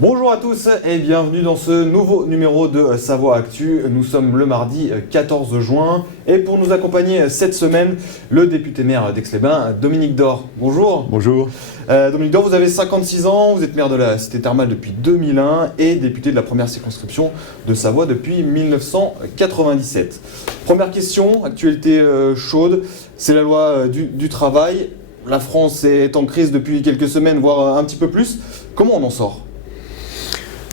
Bonjour à tous et bienvenue dans ce nouveau numéro de Savoie Actu. Nous sommes le mardi 14 juin et pour nous accompagner cette semaine, le député maire d'Aix-les-Bains, Dominique Dor. Bonjour. Bonjour. Dominique Dor, vous avez 56 ans, vous êtes maire de la cité thermale depuis 2001 et député de la première circonscription de Savoie depuis 1997. Première question, actualité chaude, c'est la loi du travail. La France est en crise depuis quelques semaines, voire un petit peu plus. Comment on en sort ?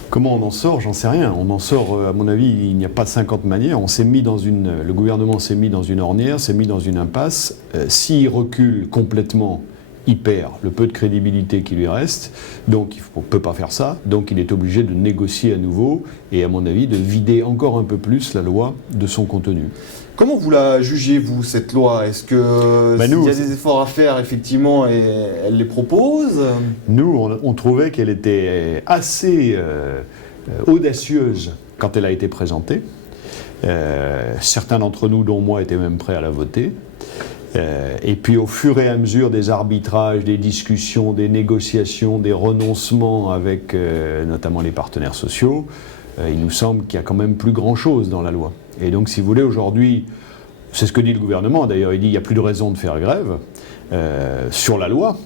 Comment on en sort? J'en sais rien. On en sort, à mon avis, il n'y a pas 50 manières. Le gouvernement s'est mis dans une ornière, s'est mis dans une impasse. S'il recule complètement, il perd le peu de crédibilité qui lui reste. Donc il ne peut pas faire ça. Donc il est obligé de négocier à nouveau et, à mon avis, de vider encore un peu plus la loi de son contenu. Comment vous la jugez, vous, cette loi? Est-ce qu'il y a des efforts à faire, effectivement, et elle les propose? Nous, on trouvait qu'elle était assez audacieuse quand elle a été présentée. Certains d'entre nous, dont moi, étaient même prêts à la voter. Et puis, au fur et à mesure des arbitrages, des discussions, des négociations, des renoncements avec notamment les partenaires sociaux, il nous semble qu'il n'y a quand même plus grand-chose dans la loi. Et donc, si vous voulez, aujourd'hui, c'est ce que dit le gouvernement, d'ailleurs, il dit qu'il n'y a plus de raison de faire grève sur la loi.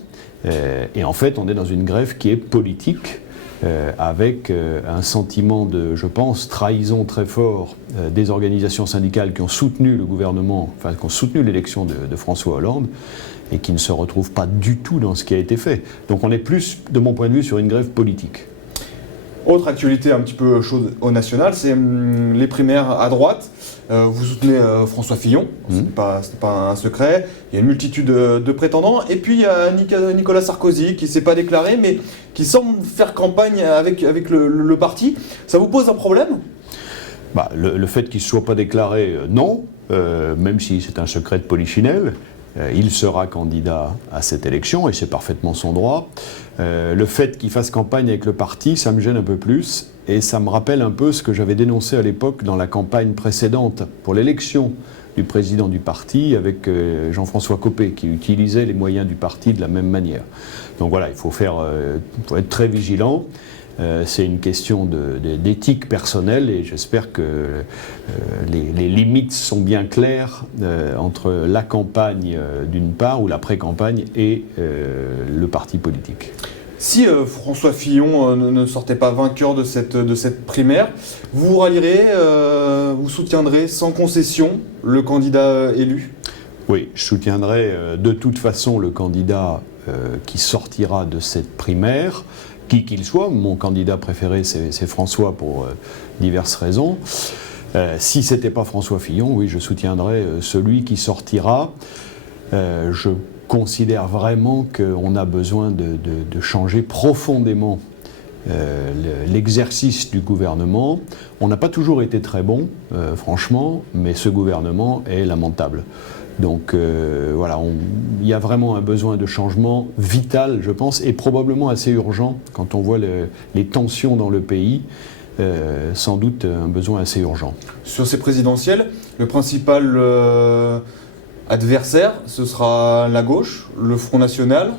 Et en fait, on est dans une grève qui est politique, avec un sentiment de, je pense, trahison très fort des organisations syndicales qui ont soutenu le gouvernement, enfin, qui ont soutenu l'élection de François Hollande, et qui ne se retrouvent pas du tout dans ce qui a été fait. Donc on est plus, de mon point de vue, sur une grève politique. Autre actualité un petit peu chaude au national, c'est les primaires à droite. Vous soutenez François Fillon, ce n'est pas un secret. Il y a une multitude de prétendants. Et puis il y a Nicolas Sarkozy qui ne s'est pas déclaré, mais qui semble faire campagne avec le parti. Ça vous pose un problème ? Le fait qu'il ne soit pas déclaré, non, même si c'est un secret de polichinelle. Il sera candidat à cette élection et c'est parfaitement son droit. Le fait qu'il fasse campagne avec le parti, ça me gêne un peu plus et ça me rappelle un peu ce que j'avais dénoncé à l'époque dans la campagne précédente pour l'élection du président du parti avec Jean-François Copé qui utilisait les moyens du parti de la même manière. Donc voilà, il faut être très vigilant. C'est une question d'éthique personnelle et j'espère que les limites sont bien claires entre la campagne d'une part ou la pré-campagne et le parti politique. Si François Fillon ne sortait pas vainqueur de cette primaire, vous rallierez, vous soutiendrez sans concession le candidat élu ? Oui, je soutiendrai de toute façon le candidat qui sortira de cette primaire. Qui qu'il soit, mon candidat préféré c'est François pour diverses raisons. Si ce n'était pas François Fillon, oui, je soutiendrais celui qui sortira. Je considère vraiment qu'on a besoin de changer profondément l'exercice du gouvernement. On n'a pas toujours été très bon, franchement, mais ce gouvernement est lamentable. Donc voilà, il y a vraiment un besoin de changement vital, je pense, et probablement assez urgent quand on voit les tensions dans le pays. Sans doute un besoin assez urgent. Sur ces présidentielles, le principal adversaire, ce sera la gauche, le Front National,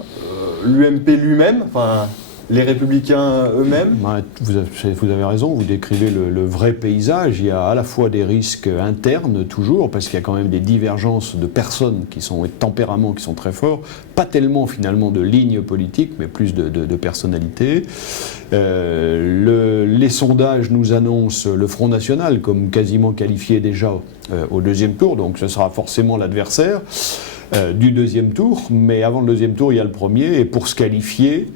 l'UMP lui-même, enfin les Républicains eux-mêmes. Vous avez raison, vous décrivez le vrai paysage. Il y a à la fois des risques internes, toujours, parce qu'il y a quand même des divergences de personnes et de tempéraments qui sont très forts, pas tellement finalement de lignes politiques, mais plus de personnalités. Les sondages nous annoncent le Front National comme quasiment qualifié déjà au deuxième tour, donc ce sera forcément l'adversaire du deuxième tour, mais avant le deuxième tour, il y a le premier, et pour se qualifier,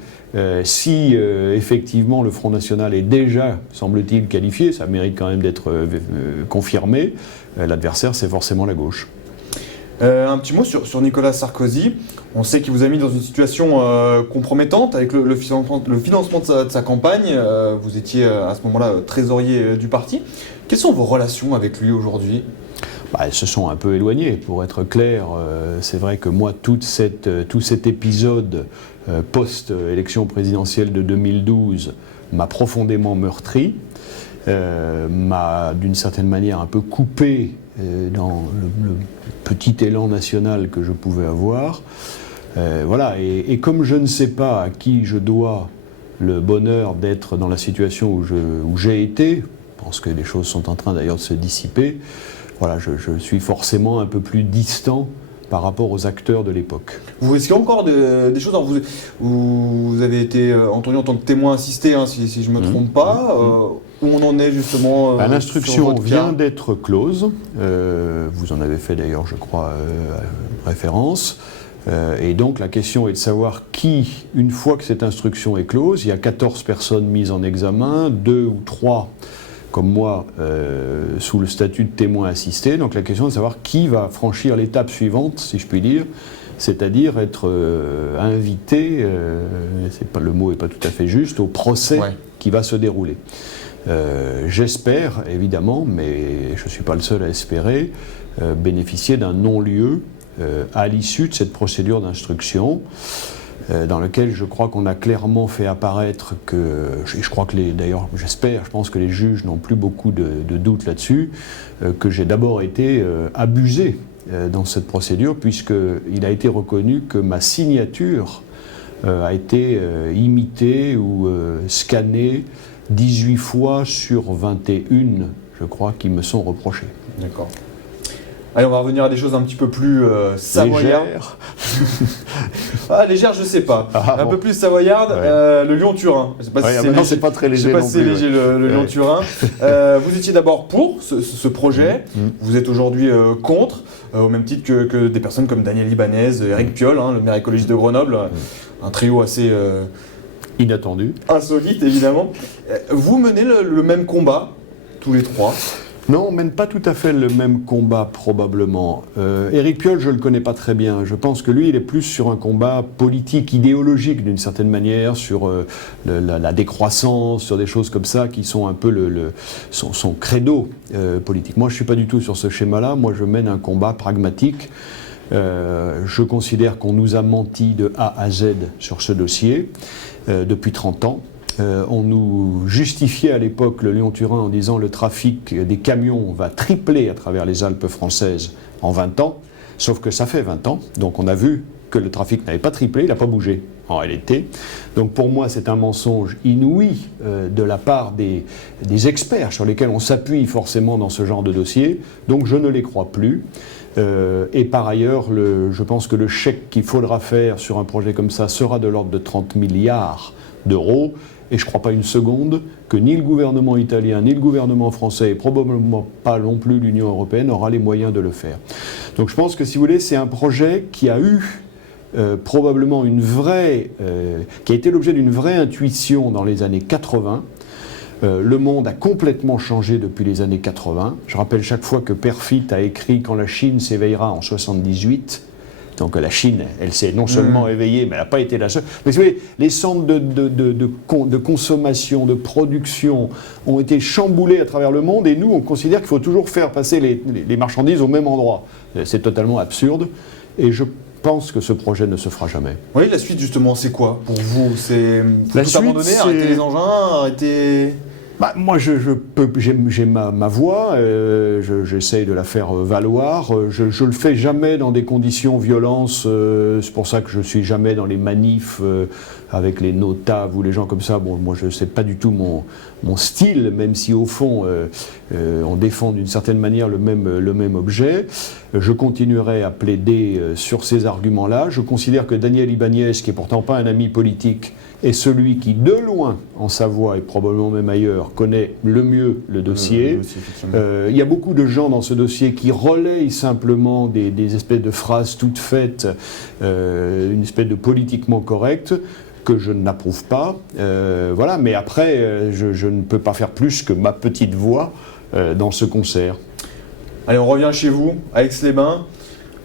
si effectivement le Front National est déjà, semble-t-il, qualifié, ça mérite quand même d'être confirmé, l'adversaire c'est forcément la gauche. Un petit mot sur Nicolas Sarkozy. On sait qu'il vous a mis dans une situation compromettante avec le financement de sa campagne. Vous étiez à ce moment-là trésorier du parti. Quelles sont vos relations avec lui aujourd'hui ? Elles se sont un peu éloignées, pour être clair. C'est vrai que moi, tout cet épisode post-élection présidentielle de 2012 m'a profondément meurtri, m'a d'une certaine manière un peu coupé dans le petit élan national que je pouvais avoir. Voilà, et comme je ne sais pas à qui je dois le bonheur d'être dans la situation où j'ai été. Je pense que les choses sont en train d'ailleurs de se dissiper. Voilà, je suis forcément un peu plus distant par rapport aux acteurs de l'époque. Est-ce qu'il y a encore des choses, alors vous avez été entendu en tant que témoin assisté, hein, si je ne me trompe pas, où on en est justement l'instruction vient d'être close, vous en avez fait d'ailleurs, je crois, référence, et donc la question est de savoir qui, une fois que cette instruction est close, il y a 14 personnes mises en examen, 2 ou 3 comme moi, sous le statut de témoin assisté. Donc la question est de savoir qui va franchir l'étape suivante, si je puis dire, c'est-à-dire être invité, le mot n'est pas tout à fait juste, au procès qui va se dérouler. J'espère, évidemment, mais je ne suis pas le seul à espérer, bénéficier d'un non-lieu à l'issue de cette procédure d'instruction, dans lequel je crois qu'on a clairement fait apparaître que, je crois que d'ailleurs j'espère, je pense que les juges n'ont plus beaucoup de doutes là-dessus, que j'ai d'abord été abusé dans cette procédure, puisqu'il a été reconnu que ma signature a été imitée ou scannée 18 fois sur 21, je crois, qui me sont reprochées. D'accord. Allez, on va revenir à des choses un petit peu plus savoyardes. Légère, je sais pas. Un peu plus savoyarde, le Lyon-Turin. Je sais pas si c'est pas très léger. Je sais pas si c'est léger le Lyon-Turin. Vous étiez d'abord pour ce projet. Vous êtes aujourd'hui contre, au même titre que des personnes comme Daniel Ibanez, Éric Piolle, le maire écologiste de Grenoble. Un trio assez inattendu. Insolite, évidemment. Vous menez le même combat, tous les trois. Non, on ne mène pas tout à fait le même combat, probablement. Éric Piolle, je ne le connais pas très bien. Je pense que lui, il est plus sur un combat politique, idéologique, d'une certaine manière, sur la décroissance, sur des choses comme ça, qui sont un peu son credo politique. Moi, je ne suis pas du tout sur ce schéma-là. Moi, je mène un combat pragmatique. Je considère qu'on nous a menti de A à Z sur ce dossier depuis 30 ans. On nous justifiait à l'époque le Lyon-Turin en disant le trafic des camions va tripler à travers les Alpes françaises en 20 ans, sauf que ça fait 20 ans, donc on a vu que le trafic n'avait pas triplé, il n'a pas bougé en réalité. Donc pour moi c'est un mensonge inouï de la part des experts sur lesquels on s'appuie forcément dans ce genre de dossier, donc je ne les crois plus. Et par ailleurs, je pense que le chèque qu'il faudra faire sur un projet comme ça sera de l'ordre de 30 milliards d'euros. Et je ne crois pas une seconde que ni le gouvernement italien, ni le gouvernement français, et probablement pas non plus l'Union européenne, aura les moyens de le faire. Donc je pense que, si vous voulez, c'est un projet qui a eu probablement qui a été l'objet d'une vraie intuition dans les années 80. Le monde a complètement changé depuis les années 80. Je rappelle chaque fois que Perfit a écrit « Quand la Chine s'éveillera » en 78. Donc la Chine, elle s'est non seulement éveillée, mais elle n'a pas été la seule. Mais vous voyez, les centres de consommation, de production ont été chamboulés à travers le monde, et nous, on considère qu'il faut toujours faire passer les marchandises au même endroit. C'est totalement absurde, et je pense que ce projet ne se fera jamais. Oui, la suite justement, c'est quoi pour vous? C'est tout abandonner, arrêter les engins, arrêter... Moi, j'ai ma voix, j'essaye de la faire valoir. Je le fais jamais dans des conditions violence. C'est pour ça que je suis jamais dans les manifs avec les notables ou les gens comme ça. Bon, moi, c'est pas du tout mon style, même si au fond, on défend d'une certaine manière le même objet. Je continuerai à plaider sur ces arguments-là. Je considère que Daniel Ibanez, qui est pourtant pas un ami politique, est celui qui, de loin, en Savoie et probablement même ailleurs, connaît le mieux le dossier. Il y a beaucoup de gens dans ce dossier qui relayent simplement des espèces de phrases toutes faites, une espèce de politiquement correct, que je n'approuve pas. Voilà, mais après, je ne peux pas faire plus que ma petite voix dans ce concert. Allez, on revient chez vous, à Aix-les-Bains.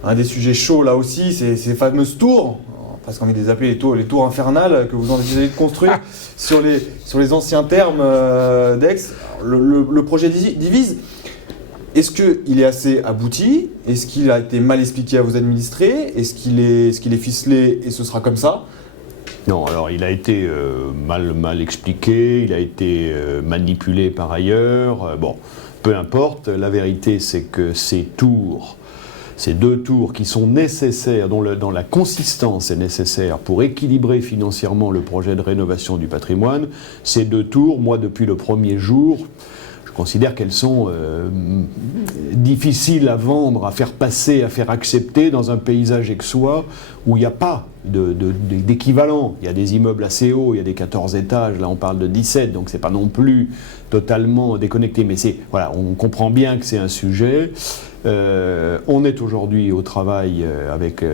Un des sujets chauds là aussi, c'est ces fameuses tours. Presque envie de les appeler les tours infernales que vous envisagez de construire sur les anciens termes d'Aix. Le projet divise. Est-ce qu'il est assez abouti? Est-ce qu'il a été mal expliqué à vos administrés? Est-ce qu'il est ficelé et ce sera comme ça? Non, alors il a été mal expliqué, il a été manipulé par ailleurs. Bon, peu importe, la vérité c'est que ces tours ces 2 tours qui sont nécessaires, dont la consistance est nécessaire pour équilibrer financièrement le projet de rénovation du patrimoine, ces 2 tours, moi depuis le premier jour, je considère qu'elles sont difficiles à vendre, à faire passer, à faire accepter dans un paysage aixois où il n'y a pas d'équivalent. Il y a des immeubles assez hauts, il y a des 14 étages, là on parle de 17, donc c'est pas non plus totalement déconnecté, mais voilà, on comprend bien que c'est un sujet. On est aujourd'hui au travail avec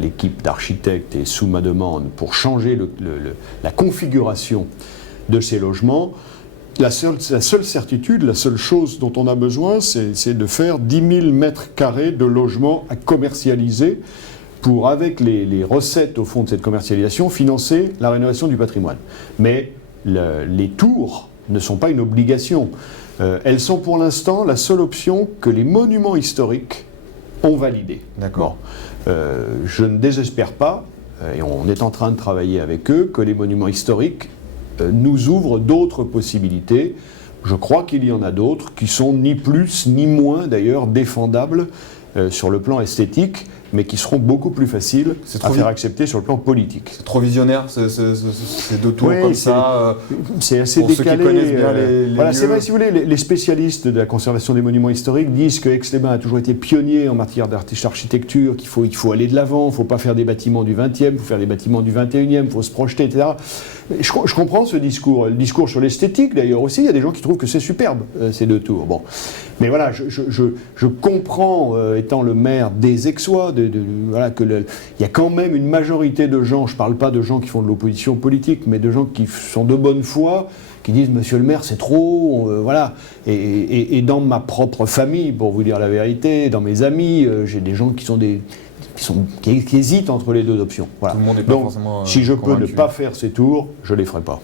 l'équipe d'architectes et sous ma demande pour changer la configuration de ces logements. La seule certitude, la seule chose dont on a besoin, c'est de faire 10 000 mètres carrés de logements à commercialiser pour, avec les recettes au fond de cette commercialisation, financer la rénovation du patrimoine. Mais les tours ne sont pas une obligation. Elles sont pour l'instant la seule option que les monuments historiques ont validée. D'accord. Je ne désespère pas, et on est en train de travailler avec eux, que les monuments historiques nous ouvrent d'autres possibilités. Je crois qu'il y en a d'autres qui sont ni plus ni moins d'ailleurs défendables sur le plan esthétique, mais qui seront beaucoup plus faciles à faire accepter sur le plan politique. C'est trop visionnaire, ces 2 tours comme ça. C'est assez pour décalé. Ceux qui connaissent bien les voilà, lieux. c'est vrai, si vous voulez, les spécialistes de la conservation des monuments historiques disent que Aix-les-Bains a toujours été pionnier en matière d'architecture, qu'il faut aller de l'avant, il ne faut pas faire des bâtiments du 20e, il faut faire des bâtiments du 21e, il faut se projeter, etc. Je comprends ce discours. Le discours sur l'esthétique, d'ailleurs, aussi, il y a des gens qui trouvent que c'est superbe, ces 2 tours. Bon. Mais voilà, je comprends, étant le maire des Aixois, voilà, il y a quand même une majorité de gens, je ne parle pas de gens qui font de l'opposition politique, mais de gens qui sont de bonne foi, qui disent « Monsieur le maire, c'est trop voilà. Et dans ma propre famille, pour vous dire la vérité, dans mes amis, j'ai des gens qui hésitent entre les 2 options. Voilà. Tout le monde n'est pas Donc, forcément si je convaincu. peux ne pas faire ces tours, je ne les ferai pas.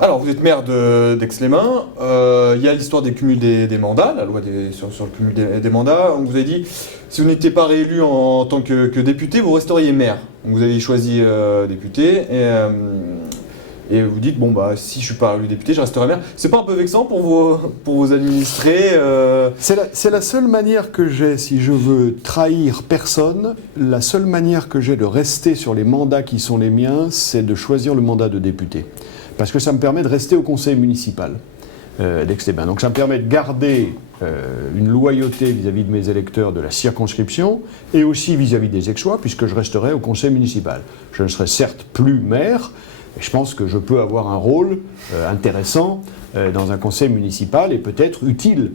Alors, vous êtes maire d'Aix-les-Bains. Il y a l'histoire des cumuls des mandats, la loi sur le cumul des mandats. On vous a dit, si vous n'étiez pas réélu en tant que député, vous resteriez maire. Donc, vous avez choisi député et vous dites, bon, bah, si je ne suis pas réélu député, je resterai maire. C'est pas un peu vexant pour vos administrés C'est la seule manière que j'ai, si je veux trahir personne, la seule manière que j'ai de rester sur les mandats qui sont les miens, c'est de choisir le mandat de député. Parce que ça me permet de rester au conseil municipal d'Aix-les-Bains. Donc ça me permet de garder une loyauté vis-à-vis de mes électeurs de la circonscription et aussi vis-à-vis des Aixois, puisque je resterai au conseil municipal. Je ne serai certes plus maire, mais je pense que je peux avoir un rôle intéressant dans un conseil municipal et peut-être utile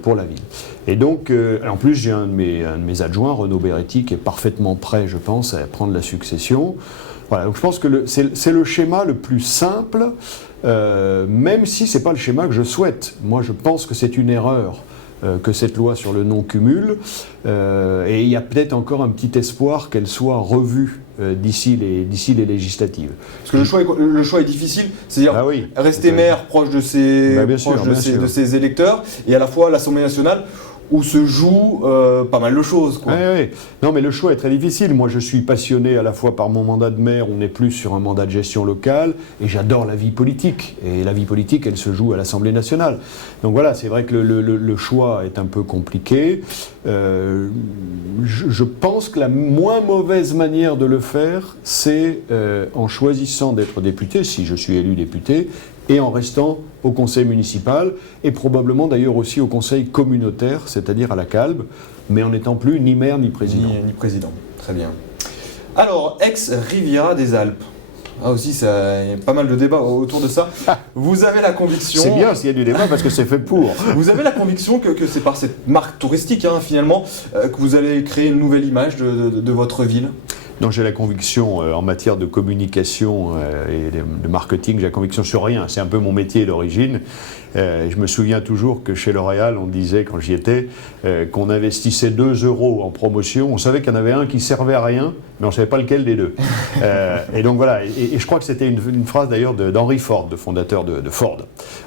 pour la ville. Et donc, en plus, j'ai un de mes adjoints, Renaud Beretti, qui est parfaitement prêt, je pense, à prendre la succession. Voilà, donc je pense que c'est le schéma le plus simple, même si ce n'est pas le schéma que je souhaite. Moi, je pense que c'est une erreur que cette loi sur le non-cumul, et il y a peut-être encore un petit espoir qu'elle soit revue d'ici les législatives. Parce que le choix est difficile, c'est-à-dire rester maire proche de ses électeurs, et à la fois l'Assemblée nationale, où se joue pas mal de choses. Quoi. Oui. Non, mais le choix est très difficile. Moi, je suis passionné à la fois par mon mandat de maire, on est plus sur un mandat de gestion locale, et j'adore la vie politique. Et la vie politique, elle se joue à l'Assemblée nationale. Donc voilà, c'est vrai que le choix est un peu compliqué. Je pense que la moins mauvaise manière de le faire, c'est en choisissant d'être député, si je suis élu député, et en restant au conseil municipal, et probablement d'ailleurs aussi au conseil communautaire, c'est-à-dire à la CALB, mais en n'étant plus ni maire ni président. Ni président, très bien. Alors, Aix-Riviera des Alpes. Ah aussi, il y a pas mal de débats autour de ça. Vous avez la conviction... C'est bien s'il y a du débat parce que c'est fait pour. Vous avez la conviction que c'est par cette marque touristique, finalement, que vous allez créer une nouvelle image de votre ville ? Non, j'ai la conviction en matière de communication et de marketing, j'ai la conviction sur rien. C'est un peu mon métier d'origine. Je me souviens toujours que chez L'Oréal, on disait, quand j'y étais, qu'on investissait 2 € en promotion. On savait qu'il y en avait un qui servait à rien, mais on ne savait pas lequel des deux. Et donc voilà, et je crois que c'était une phrase d'ailleurs d'Henry Ford, le fondateur de Ford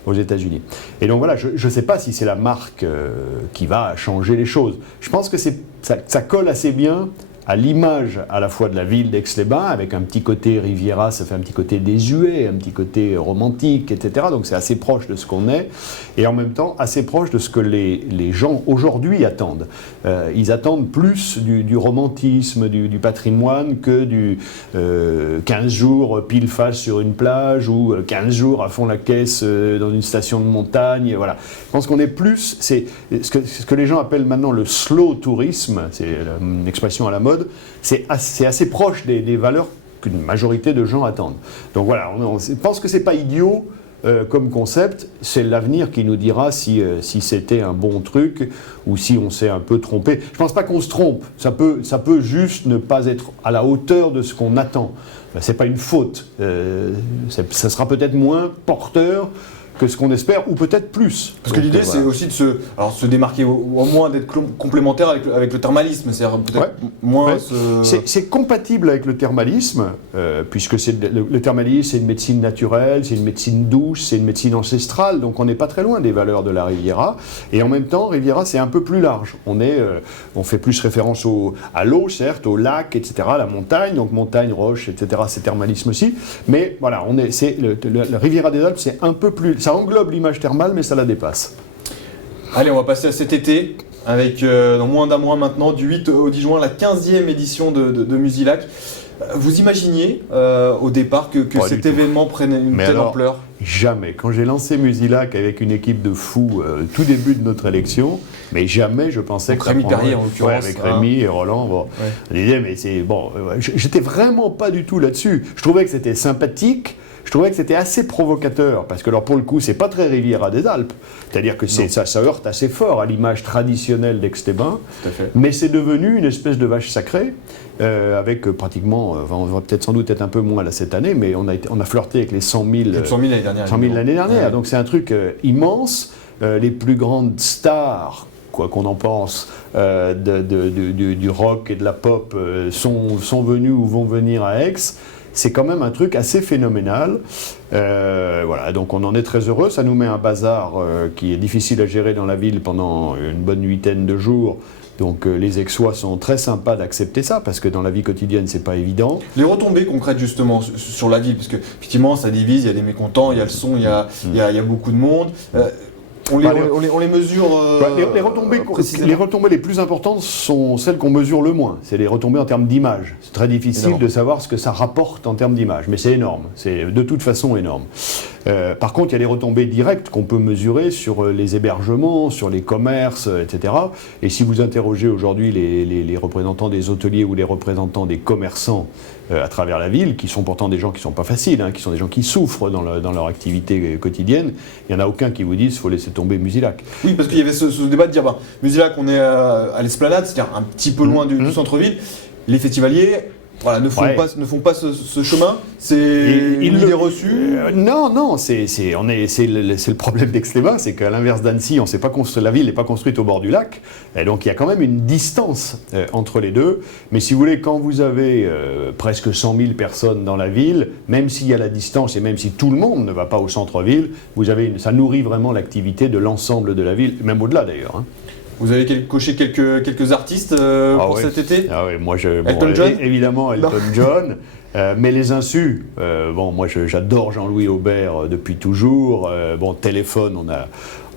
aux États-Unis. Et donc voilà, je ne sais pas si c'est la marque qui va changer les choses. Je pense que ça colle assez bien à l'image à la fois de la ville d'Aix-les-Bains, avec un petit côté Riviera, ça fait un petit côté désuet, un petit côté romantique, etc. Donc c'est assez proche de ce qu'on est, et en même temps assez proche de ce que les gens aujourd'hui attendent. Ils attendent plus du romantisme, du patrimoine, que du 15 jours pile face sur une plage, ou 15 jours à fond la caisse dans une station de montagne. Voilà. Je pense qu'on est plus, c'est ce que les gens appellent maintenant le slow tourisme, c'est une expression à la mode, c'est assez proche des valeurs qu'une majorité de gens attendent. Donc voilà, on pense que c'est pas idiot comme concept, c'est l'avenir qui nous dira si c'était un bon truc ou si on s'est un peu trompé. Je pense pas qu'on se trompe, ça peut juste ne pas être à la hauteur de ce qu'on attend. C'est pas une faute, ça sera peut-être moins porteur que ce qu'on espère, ou peut-être plus. Parce que l'idée, c'est aussi de se démarquer, au moins d'être complémentaire avec le thermalisme, c'est-à-dire peut-être moins... C'est compatible avec le thermalisme, puisque le thermalisme, c'est une médecine naturelle, c'est une médecine douce, c'est une médecine ancestrale, donc on n'est pas très loin des valeurs de la Riviera, et en même temps, Riviera, c'est un peu plus large. On fait plus référence à l'eau, certes, au lac, etc., la montagne, donc montagne, roche, etc., c'est thermalisme aussi, mais voilà, la Riviera des Alpes, c'est un peu plus... Ça englobe l'image thermale, mais ça la dépasse. Allez, on va passer à cet été, avec dans moins d'un mois maintenant, du 8 au 10 juin, la 15e édition de Musilac. Vous imaginiez au départ que cet événement prenne une telle ampleur ? Jamais. Quand j'ai lancé Musilac avec une équipe de fous, tout début de notre élection, mais jamais je pensais que Rémi Perrier en l'occurrence. Avec Rémi et Roland. Bon. On disait, mais c'est bon. J'étais vraiment pas du tout là-dessus. Je trouvais que c'était sympathique. Je trouvais que c'était assez provocateur, parce que alors pour le coup, c'est pas très Riviera des Alpes, c'est-à-dire que ça heurte assez fort à l'image traditionnelle d'Aix-les-Bains, mais c'est devenu une espèce de vache sacrée, avec pratiquement, on va peut-être sans doute être un peu moins là cette année, mais on a flirté avec les 100 000 l'année dernière. 100 000 l'année dernière, donc c'est un truc immense, les plus grandes stars, quoi qu'on en pense, du rock et de la pop sont venus ou vont venir à Aix. C'est quand même un truc assez phénoménal. Voilà, donc on en est très heureux. Ça nous met un bazar qui est difficile à gérer dans la ville pendant une bonne huitaine de jours. Donc les Aixois sont très sympas d'accepter ça, parce que dans la vie quotidienne, c'est pas évident. Les retombées concrètes justement sur la ville, parce que effectivement ça divise, il y a des mécontents, il y a le son, il y a beaucoup de monde. On les mesure. Les retombées les plus importantes sont celles qu'on mesure le moins. C'est les retombées en termes d'image. C'est très difficile de savoir ce que ça rapporte en termes d'image, mais c'est énorme. C'est de toute façon énorme. Par contre, il y a les retombées directes qu'on peut mesurer sur les hébergements, sur les commerces, etc. Et si vous interrogez aujourd'hui les représentants des hôteliers ou les représentants des commerçants à travers la ville, qui sont pourtant des gens qui ne sont pas faciles, qui sont des gens qui souffrent dans leur activité quotidienne, il n'y en a aucun qui vous dise qu'il faut laisser tomber Musilac. Oui, parce qu'il y avait ce débat de dire, Musilac, on est à l'Esplanade, c'est-à-dire un petit peu loin du centre-ville. Les festivaliers... Voilà, ne font pas ce chemin, c'est une idée reçue. Non, c'est le problème d'Aix-les-Bains, c'est qu'à l'inverse d'Annecy, la ville n'est pas construite au bord du lac, et donc il y a quand même une distance entre les deux. Mais si vous voulez, quand vous avez presque 100 000 personnes dans la ville, même s'il y a la distance et même si tout le monde ne va pas au centre-ville, ça nourrit vraiment l'activité de l'ensemble de la ville, même au-delà d'ailleurs. Vous avez coché quelques artistes pour cet été ? Ah oui, moi Elton John ? Évidemment Elton John, mais les insus, moi j'adore Jean-Louis Aubert depuis toujours. Téléphone,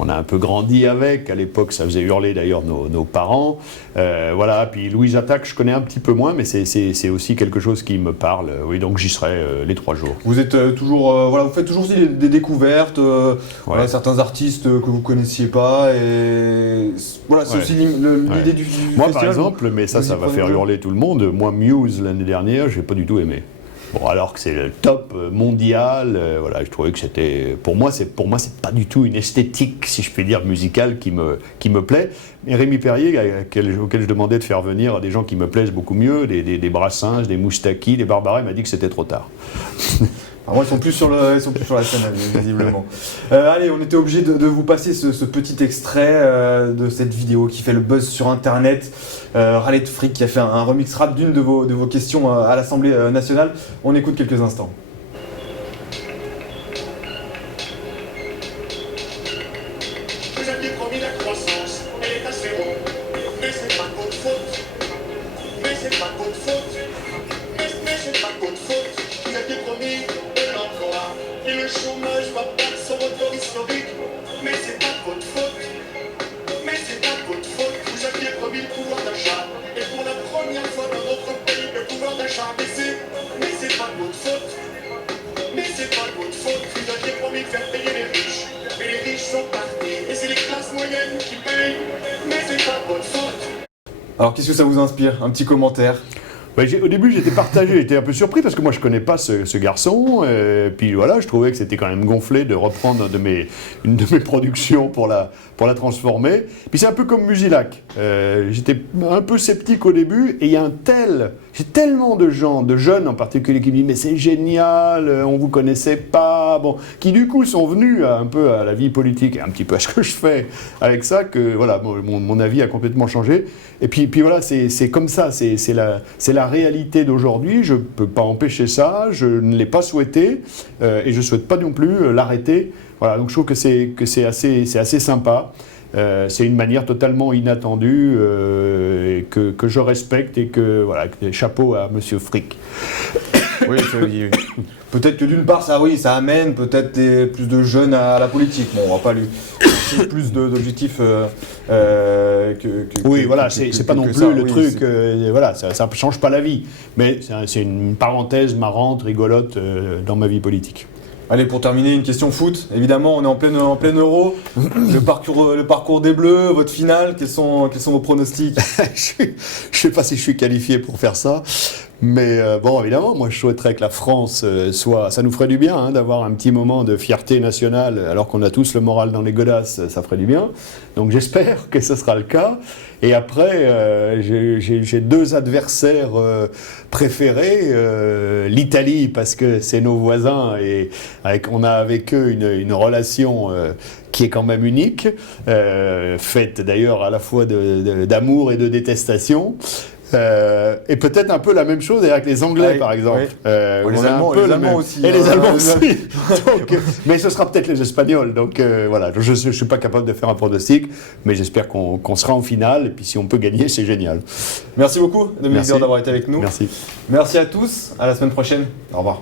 on a un peu grandi avec, à l'époque ça faisait hurler d'ailleurs nos parents. Voilà, puis Louise Attaque, je connais un petit peu moins, mais c'est aussi quelque chose qui me parle. Oui, donc j'y serai les 3 jours. Vous êtes toujours, vous faites toujours aussi des découvertes, certains artistes que vous connaissiez pas, et voilà, c'est aussi l'idée du festival. Moi par exemple, mais ça va faire hurler tout le monde, moi Muse l'année dernière, j'ai pas du tout aimé. Bon, alors que c'est le top mondial, je trouvais que c'était... Pour moi, c'est pas du tout une esthétique, si je puis dire, musicale qui me plaît. Mais Rémi Perrier, auquel je demandais de faire venir des gens qui me plaisent beaucoup mieux, des Brassens, des Moustaki, des Barbara, il m'a dit que c'était trop tard. Alors moi, ils sont plus sur la scène, visiblement. Allez, on était obligé de vous passer ce petit extrait de cette vidéo qui fait le buzz sur Internet. Raleigh de Fric qui a fait un remix rap d'une de vos questions à l'Assemblée nationale. On écoute quelques instants. Vous aviez promis la croissance, elle est à zéro. Mais c'est pas votre faute. Mais c'est pas votre chômage va perdre son record historique. Mais c'est pas de votre faute. Mais c'est pas de votre faute. Vous aviez promis le pouvoir d'achat. Et pour la première fois dans notre pays, le pouvoir d'achat a baissé. Mais c'est pas de votre faute. Mais c'est pas de votre faute. Vous aviez promis de faire payer les riches. Mais les riches sont partis. Et c'est les classes moyennes qui payent. Mais c'est pas de votre faute. Alors qu'est-ce que ça vous inspire? Un petit commentaire? Ouais, au début, j'étais partagé, j'étais un peu surpris parce que moi, je connais pas ce garçon. Puis voilà, je trouvais que c'était quand même gonflé de reprendre une de mes productions pour la transformer. Puis c'est un peu comme Musilac. J'étais un peu sceptique au début et il y a j'ai tellement de gens, de jeunes en particulier, qui me disent mais c'est génial, on vous connaissait pas, bon, qui du coup sont venus un peu à la vie politique et un petit peu à ce que je fais avec ça, que voilà, mon avis a complètement changé. Et puis voilà, c'est comme ça, c'est la réalité d'aujourd'hui. Je ne peux pas empêcher ça, je ne l'ai pas souhaité et je ne souhaite pas non plus l'arrêter. Voilà, donc je trouve que c'est assez sympa. C'est une manière totalement inattendue et que je respecte et que voilà, chapeau à Monsieur Frick. Oui, peut-être que d'une part, ça amène peut-être plus de jeunes à la politique. Bon, on va pas lui plus d'objectifs oui, voilà, c'est pas non plus ça, le oui, truc. Voilà, ça change pas la vie, mais c'est une parenthèse marrante, rigolote dans ma vie politique. Allez, pour terminer, une question foot. Évidemment, on est en plein Euro. Le parcours des Bleus, votre finale, quels sont vos pronostics? Je ne sais pas si je suis qualifié pour faire ça, mais bon, évidemment, moi je souhaiterais que la France soit... Ça nous ferait du bien hein, d'avoir un petit moment de fierté nationale, alors qu'on a tous le moral dans les godasses, ça ferait du bien. Donc j'espère que ce sera le cas. Et après, j'ai deux adversaires préférés. L'Italie, parce que c'est nos voisins et on a avec eux une relation qui est quand même unique, faite d'ailleurs à la fois d'amour et de détestation. Et peut-être un peu la même chose avec les Anglais, par exemple. Les Allemands aussi. Et les Allemands aussi. Donc, mais ce sera peut-être les Espagnols. Donc voilà, je ne suis pas capable de faire un pronostic, mais j'espère qu'on sera en finale. Et puis si on peut gagner, c'est génial. Merci beaucoup, Dominique, d'avoir été avec nous. Merci. Merci à tous. À la semaine prochaine. Au revoir.